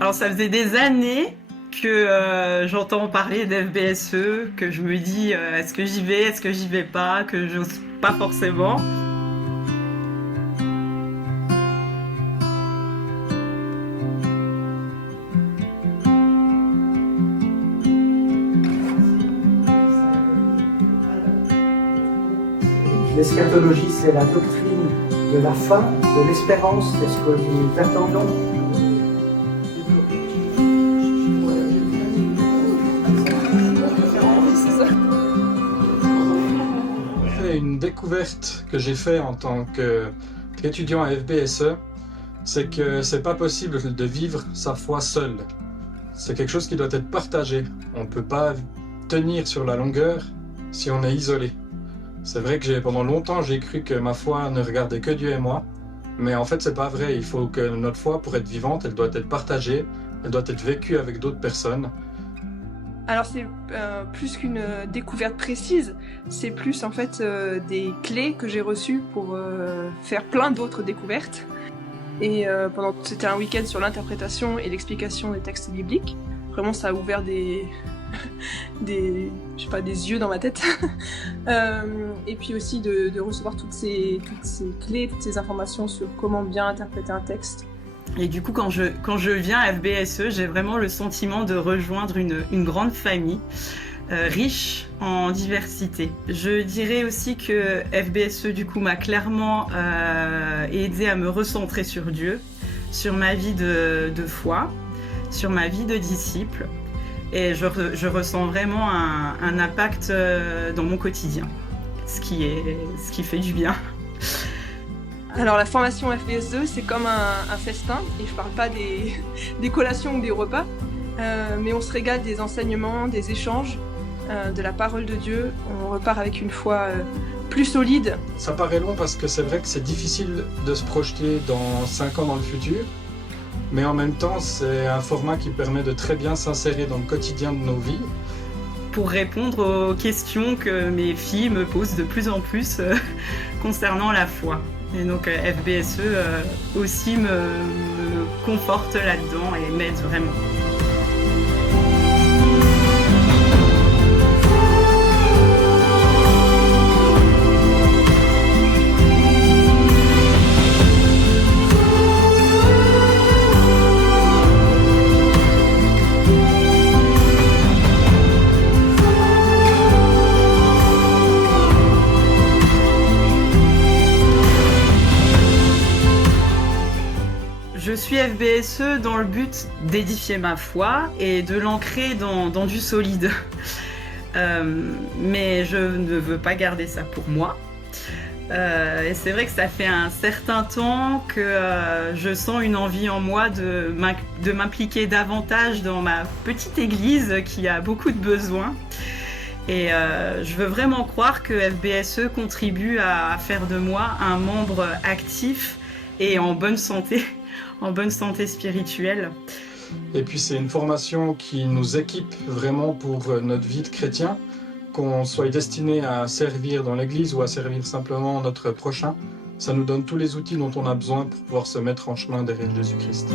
Alors ça faisait des années que j'entends parler d'FBSE, que je me dis est-ce que j'y vais, est-ce que j'y vais pas, que j'ose pas forcément. L'eschatologie, c'est la doctrine de la fin, de l'espérance, c'est ce que nous attendons. Une découverte que j'ai faite en tant qu'étudiant à FBSE, c'est que c'est pas possible de vivre sa foi seul. C'est quelque chose qui doit être partagé. On ne peut pas tenir sur la longueur si on est isolé. C'est vrai que pendant longtemps, j'ai cru que ma foi ne regardait que Dieu et moi, mais en fait, c'est pas vrai. Il faut que notre foi, pour être vivante, elle doit être partagée, elle doit être vécue avec d'autres personnes. Alors c'est plus qu'une découverte précise, c'est plus en fait des clés que j'ai reçues pour faire plein d'autres découvertes. Et c'était un week-end sur l'interprétation et l'explication des textes bibliques. Vraiment, ça a ouvert des yeux dans ma tête. Et puis aussi de recevoir toutes ces clés, toutes ces informations sur comment bien interpréter un texte. Et du coup, quand je viens à FBSE, j'ai vraiment le sentiment de rejoindre une grande famille, riche en diversité. Je dirais aussi que FBSE, du coup, m'a clairement aidé à me recentrer sur Dieu, sur ma vie de foi, sur ma vie de disciple. Et je ressens vraiment un impact dans mon quotidien, ce qui fait du bien. Alors la formation FBSE, c'est comme un festin, et je parle pas des collations ou des repas, mais on se régale des enseignements, des échanges, de la parole de Dieu. On repart avec une foi plus solide. Ça paraît long parce que c'est vrai que c'est difficile de se projeter dans 5 ans dans le futur, mais en même temps, c'est un format qui permet de très bien s'insérer dans le quotidien de nos vies. Pour répondre aux questions que mes filles me posent de plus en plus concernant la foi. Et donc FBSE aussi me conforte là-dedans et m'aide vraiment. Je suis FBSE dans le but d'édifier ma foi et de l'ancrer dans du solide. Mais je ne veux pas garder ça pour moi. Et c'est vrai que ça fait un certain temps que je sens une envie en moi de m'impliquer davantage dans ma petite église qui a beaucoup de besoins. Et je veux vraiment croire que FBSE contribue à faire de moi un membre actif et en bonne santé spirituelle. Et puis c'est une formation qui nous équipe vraiment pour notre vie de chrétien, qu'on soit destiné à servir dans l'église ou à servir simplement notre prochain. Ça nous donne tous les outils dont on a besoin pour pouvoir se mettre en chemin derrière Jésus-Christ.